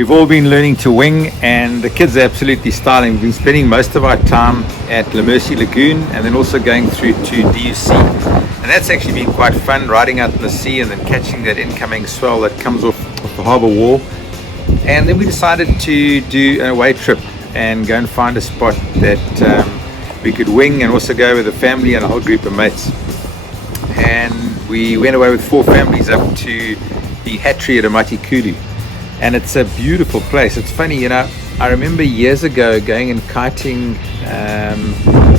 We've all been learning to wing, and the kids are absolutely styling. We've been spending most of our time at La Mercy Lagoon and then also going through to DUC. And that's actually been quite fun, riding out in the sea and then catching that incoming swell that comes off the harbour wall. And then we decided to do an away trip and go and find a spot that we could wing and also go with a family and a whole group of mates. And we went away with 4 families up to the Hatchery at Amatikulu. And it's a beautiful place. It's funny, you know, I remember years ago going and kiting a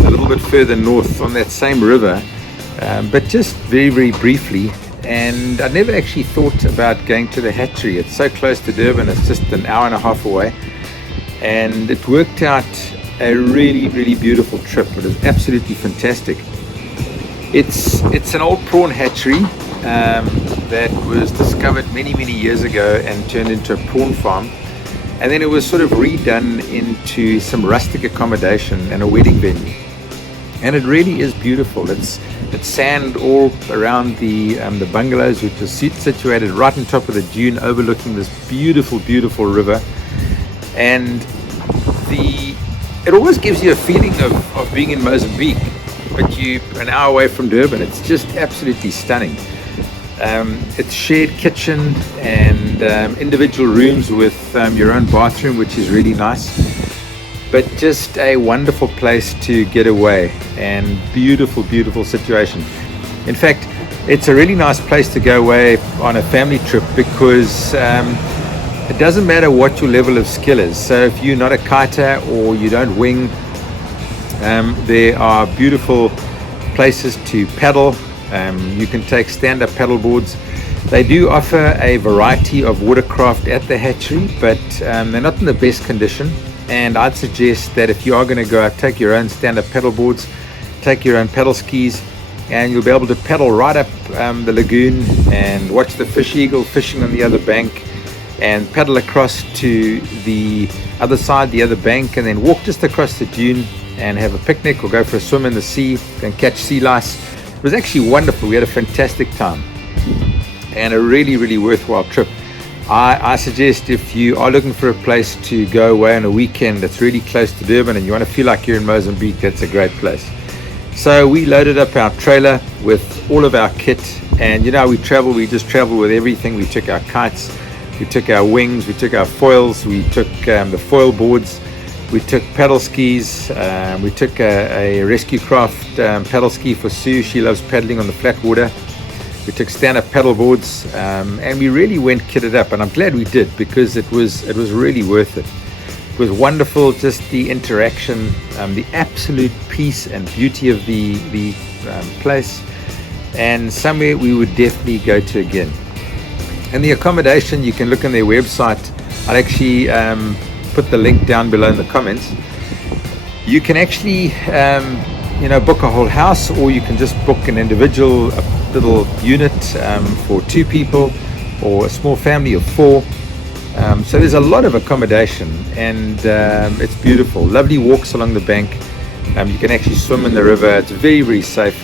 little bit further north on that same river, but just very, very briefly. And I never actually thought about going to the Hatchery. It's so close to Durban, it's just an hour and a half away. And it worked out a really, really beautiful trip. It was absolutely fantastic. It's an old prawn hatchery that was discovered many, many years ago and turned into a prawn farm. And then it was sort of redone into some rustic accommodation and a wedding venue. And it really is beautiful. It's sand all around the bungalows, which are situated right on top of the dune overlooking this beautiful, beautiful river. And it always gives you a feeling of being in Mozambique, but you're an hour away from Durban. It's just absolutely stunning. It's shared kitchen and individual rooms with your own bathroom, which is really nice. But just a wonderful place to get away, and beautiful, beautiful situation. In fact, it's a really nice place to go away on a family trip because it doesn't matter what your level of skill is. So if you're not a kiter or you don't wing, there are beautiful places to paddle. You can take stand-up paddle boards. They do offer a variety of watercraft at the hatchery, but they're not in the best condition. And I'd suggest that if you are going to go out, take your own stand-up paddle boards, take your own paddle skis, and you'll be able to paddle right up the lagoon and watch the fish eagle fishing on the other bank, and paddle across to the other side, the other bank, and then walk just across the dune and have a picnic or go for a swim in the sea and catch sea lice. It was actually wonderful. We had a fantastic time and a really, really worthwhile trip. I suggest if you are looking for a place to go away on a weekend that's really close to Durban and you want to feel like you're in Mozambique, that's a great place. So we loaded up our trailer with all of our kit, and you know, we just travel with everything. We took our kites, we took our wings, we took our foils, we took the foil boards, we took paddle skis, we took a rescue craft paddle ski for Sue. She loves paddling on the flat water. We took stand-up paddle boards, and we really went kitted up, and I'm glad we did because it was really worth it. It was wonderful, just the interaction, the absolute peace and beauty of the place, and somewhere we would definitely go to again. And the accommodation, you can look on their website. I'll actually put the link down below in the comments. You can actually book a whole house, or you can just book an individual little unit for 2 people, or a small family of 4. So there's a lot of accommodation, and it's beautiful. Lovely walks along the bank. You can actually swim in the river. It's very, very safe,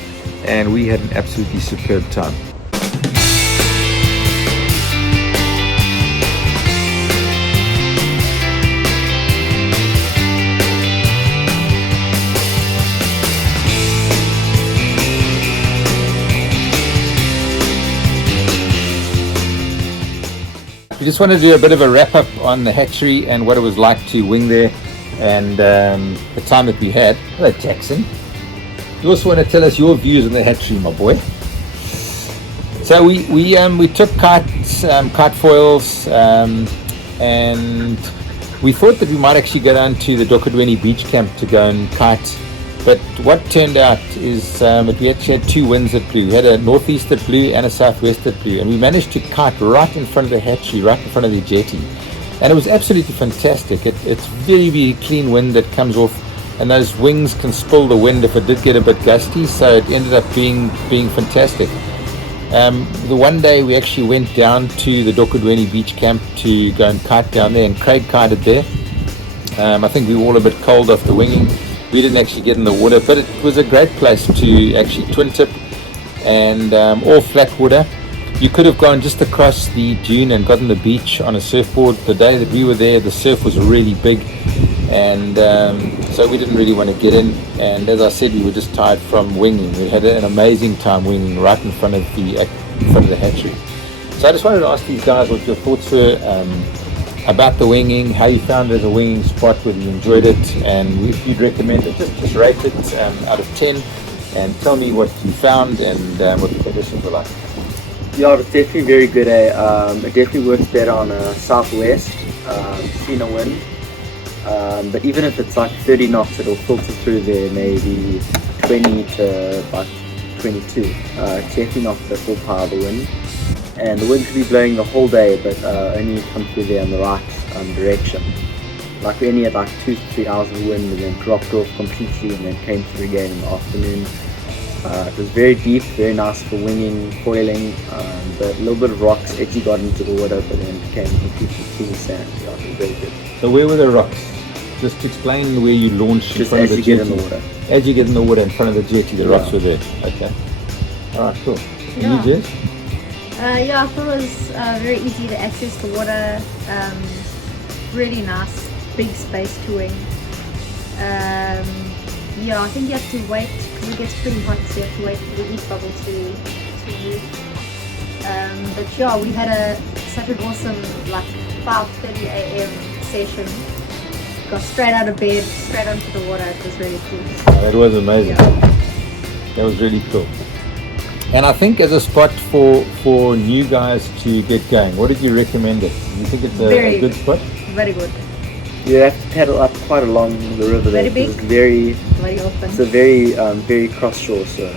and we had an absolutely superb time. We just want to do a bit of a wrap up on the hatchery and what it was like to wing there, and the time that we had. Hello, Jackson. You also want to tell us your views on the hatchery, my boy. So we took kites, kite foils, and we thought that we might actually go down to the Dokadweni beach camp to go and kite. But what turned out is that we actually had 2 winds that blew. We had a northeast that blew and a southwest that blew, and we managed to kite right in front of the hatchery, right in front of the jetty, and it was absolutely fantastic. It's very, very clean wind that comes off, and those wings can spill the wind if it did get a bit gusty, so it ended up being fantastic. The one day we actually went down to the Dokadweni beach camp to go and kite down there, and Craig kited there. I think we were all a bit cold after winging. We didn't actually get in the water, but it was a great place to actually twin tip, and all flat water. You could have gone just across the dune and gotten the beach on a surfboard. The day that we were there, the surf was really big, and so we didn't really want to get in. And as I said, we were just tired from winging. We had an amazing time winging right in front of the hatchery. So I just wanted to ask these guys what your thoughts were about the winging, how you found it as a winging spot, whether you enjoyed it, and if you'd recommend it. Just rate it out of 10, and tell me what you found and what the conditions were like. Yeah, it's definitely very good. It definitely works better on a southwest, seen a wind. But even if it's like 30 knots, it'll filter through there maybe 20 to about 22. It's definitely not the full power of the wind. And the wind could be blowing the whole day, but only come through there in the right direction. Like we only had like 2 to 3 hours of wind and then dropped off completely and then came through again in the afternoon. It was very deep, very nice for winging, foiling, but a little bit of rocks, edgy got into the water, but then became completely clean sand. Yeah, it was very good. So where were the rocks? Just explain where you launched in Just front as of the you jetty. get in the water. As you get in the water in front of the jetty, the rocks Yeah. were there. Okay. Alright, cool. Yeah. You, Jess? Yeah, I thought it was very easy to access the water. Really nice, big space to wing. Yeah, I think you have to wait because it gets pretty hot, so you have to wait for the heat bubble to move. But yeah, we had such an awesome like 5:30 a.m. session. Got straight out of bed, straight onto the water. It was really cool. Oh, that was amazing. Yeah. That was really cool. And I think as a spot for new guys to get going, what did you recommend it? Do you think it's a good spot? Very good. You have to paddle up quite along the river there. Very big? It's very, Very open. it's a very cross shore, so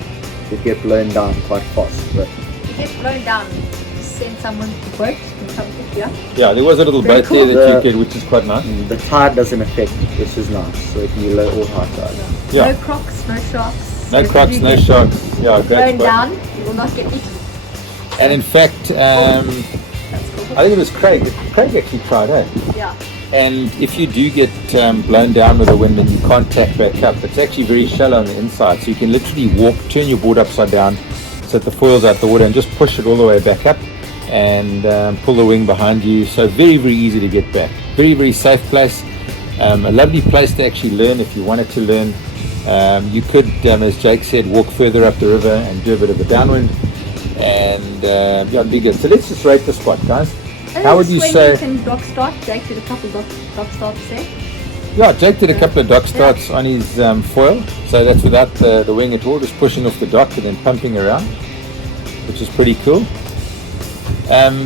you get blown down quite fast. But You get blown down, just send someone to boat and come pick you up. Yeah, there was a little Very boat cool. there that you could, which is quite nice. the tide doesn't affect, which is nice. So it can be low or high tide. Yeah. No crocs, no sharks. No If you crocs, do no get sharks. Yeah, great Blown spot. down, you will not get eaten. And in fact, That's cool. I think it was Craig. Craig actually tried it. Yeah. And if you do get blown down with the wind and you can't tack back up, it's actually very shallow on the inside. So you can literally turn your board upside down, set the foils out the water and just push it all the way back up and pull the wing behind you. So very, very easy to get back. Very, very safe place. A lovely place to actually learn if you wanted to learn. You could, as Jake said, walk further up the river and do a bit of a downwind. And yeah, it'd be good. So let's just rate the spot, guys. How would you say? You can dock start. Jake did a couple dock starts there. Yeah, Jake did a couple of dock starts on his foil, so that's without the wing at all, just pushing off the dock and then pumping around, which is pretty cool.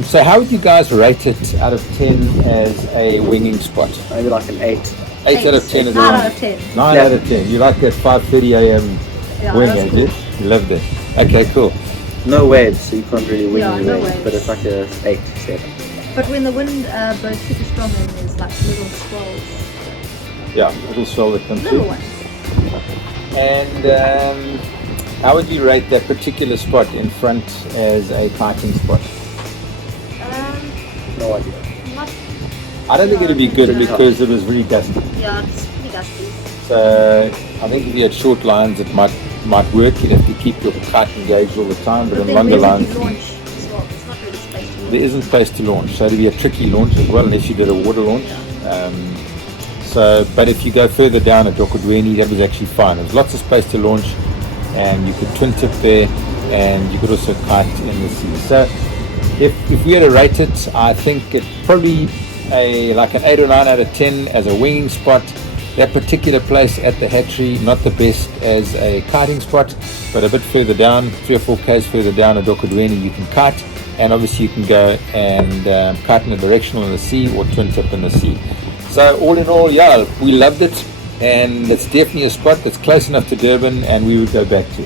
So how would you guys rate it out of 10 as a winging spot? Maybe like an 8. 8 out of 10 is 9 around. out of 10. 9 out of 10. You like that 5:30 a.m. Yeah, wing, that's eh, Jess? You loved it. Okay, cool. No waves, so you can't really wing Yeah, any no waves, waves. but it's like a 8, 7. But when the wind blows super strong, then there's like little swells. Yeah, little swell that comes Little through. ones. And how would you rate that particular spot in front as a kiting spot? No idea. Not, I don't think it'd be good No. because it was very dusty. yeah, it's pretty dusty. So I think if you had short lines, it might work. You'd have to keep your kite engaged all the time, but on then longer where would lines, you launch as well? There's not really space to launch. there isn't space to launch. So it'd be a tricky launch as well, unless you did a water launch. But if you go further down at Dokudweni, that was actually fine. There was lots of space to launch, and you could twin tip there, and you could also kite in the sea. So if we had to rate it, I think it's probably like an 8 or 9 out of 10 as a winging spot. That particular place at the hatchery, not the best as a kiting spot, but a bit further down, 3 or 4 k's further down at Dokudweni, you can kite, and obviously you can go and kite in a directional in the sea or twin tip in the sea. So all in all, yeah, we loved it, and it's definitely a spot that's close enough to Durban, and we would go back to.